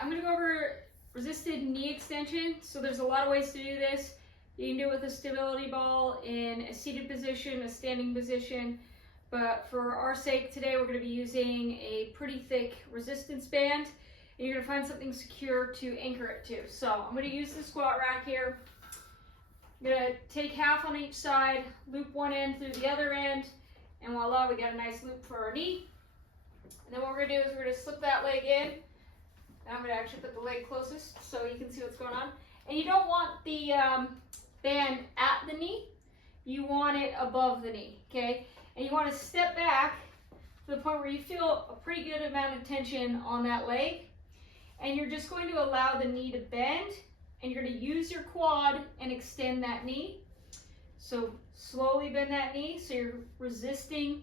I'm gonna go over resisted knee extension. So there's a lot of ways to do this. You can do it with a stability ball in a seated position, a standing position, but for our sake today, we're gonna be using a pretty thick resistance band, and you're gonna find something secure to anchor it to. So I'm gonna use the squat rack here. I'm gonna take half on each side, loop one end through the other end, and voila, we got a nice loop for our knee. And then what we're gonna do is we're gonna slip that leg in. And I'm gonna actually put the leg closest so you can see what's going on. And you don't want the band at the knee, you want it above the knee, okay? And you wanna step back to the point where you feel a pretty good amount of tension on that leg. And you're just going to allow the knee to bend, and you're gonna use your quad and extend that knee. So slowly bend that knee, so you're resisting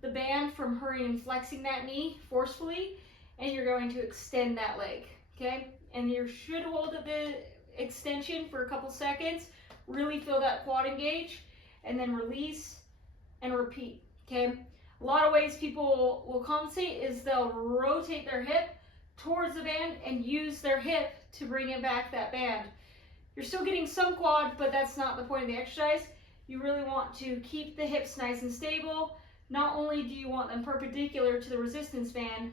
the band from hurrying and flexing that knee forcefully, and you're going to extend that leg, okay? And you should hold the extension for a couple seconds, really feel that quad engage, and then release and repeat, okay? A lot of ways people will compensate is they'll rotate their hip towards the band and use their hip to bring it back that band. You're still getting some quad, but that's not the point of the exercise. You really want to keep the hips nice and stable. Not only do you want them perpendicular to the resistance band,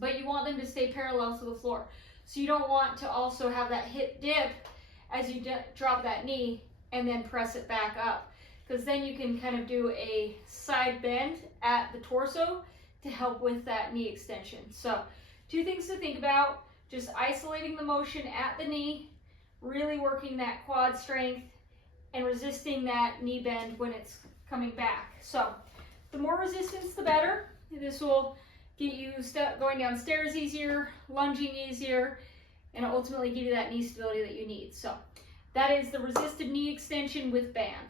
but you want them to stay parallel to the floor. So you don't want to also have that hip dip as you drop that knee and then press it back up, because then you can kind of do a side bend at the torso to help with that knee extension. So two things to think about: just isolating the motion at the knee, really working that quad strength, and resisting that knee bend when it's coming back. So the more resistance, the better. This will get you going down stairs easier, lunging easier, and ultimately give you that knee stability that you need. So that is the resisted knee extension with band.